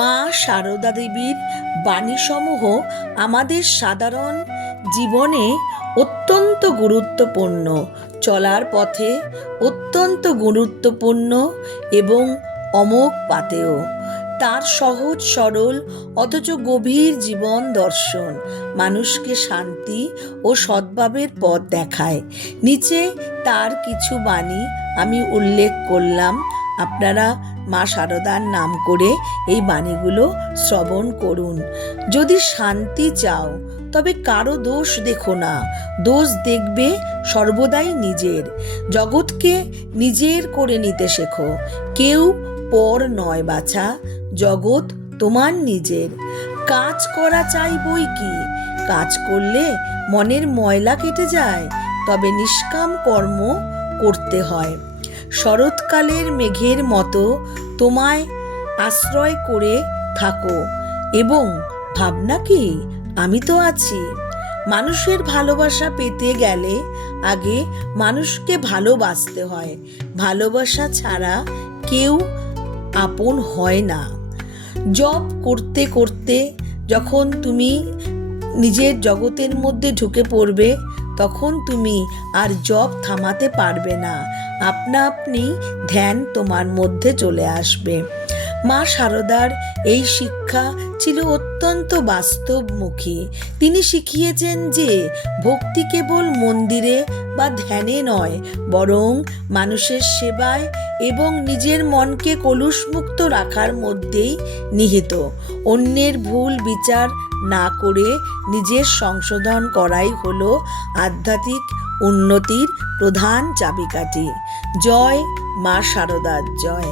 মা সারদা দেবীর বাণীসমূহ আমাদের সাধারণ জীবনে অত্যন্ত গুরুত্বপূর্ণ, চলার পথে অত্যন্ত গুরুত্বপূর্ণ এবং অমোঘ পাতেয়। তার সহজ সরল অথচ গভীর জীবন দর্শন মানুষকে শান্তি ও সদ্ভাবের পথ দেখায়। নিচে তার কিছু বাণী আমি উল্লেখ করলাম, আপনারা মা সারদার নাম করে এই বাণীগুলো শ্রবণ করুন। যদি শান্তি চাও তবে কারো দোষ দেখো না, দোষ দেখবে সর্বদাই নিজের। জগৎকে নিজের করে নিতে শেখো, কেউ পর নয় বাছা, জগৎ তোমার নিজের। কাজ করা চাই বই কি, কাজ করলে মনের ময়লা কেটে যায়, তবে নিষ্কাম কর্ম করতে হয়। শরৎকালের মেঘের মতো তোমায় আশ্রয় করে থাকো এবং ভাবনা কি আমি তো আছি। মানুষের ভালোবাসা পেতে গেলে আগে মানুষকে ভালোবাসতে হয়, ভালোবাসা ছাড়া কেউ আপন হয় না। জব করতে করতে যখন তুমি নিজের জগতের মধ্যে ঢুকে পড়বে, তখন তুমি আর জব থামাতে পারবে না, আপনা আপনি ধ্যান তোমার মধ্যে চলে আসবে। মা সারদার এই শিক্ষা ছিল অত্যন্ত বাস্তবমুখী। তিনি শিখিয়েছেন যে ভক্তি কেবল মন্দিরে বা ধ্যানে নয়, বরং মানুষের সেবায় এবং নিজের মনকে কলুষমুক্ত রাখার মধ্যেই নিহিত। অন্যের ভুল বিচার না করে নিজের সংশোধন করাই হলো আধ্যাত্মিক উন্নতির প্রধান চাবিকাঠি। জয় মা সারদার জয়।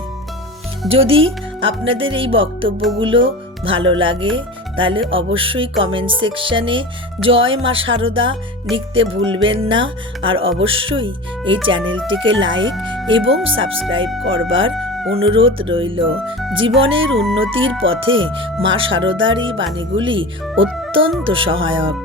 যদি আপনাদের এই বক্তব্যগুলো ভালো লাগে তাহলে অবশ্যই কমেন্ট সেকশানে জয় মা সারদা লিখতে ভুলবেন না। আর অবশ্যই এই চ্যানেলটিকে লাইক এবং সাবস্ক্রাইব করবার অনুরোধ রইল। জীবনের উন্নতির পথে মা সারদার এই বাণীগুলি অত্যন্ত সহায়ক।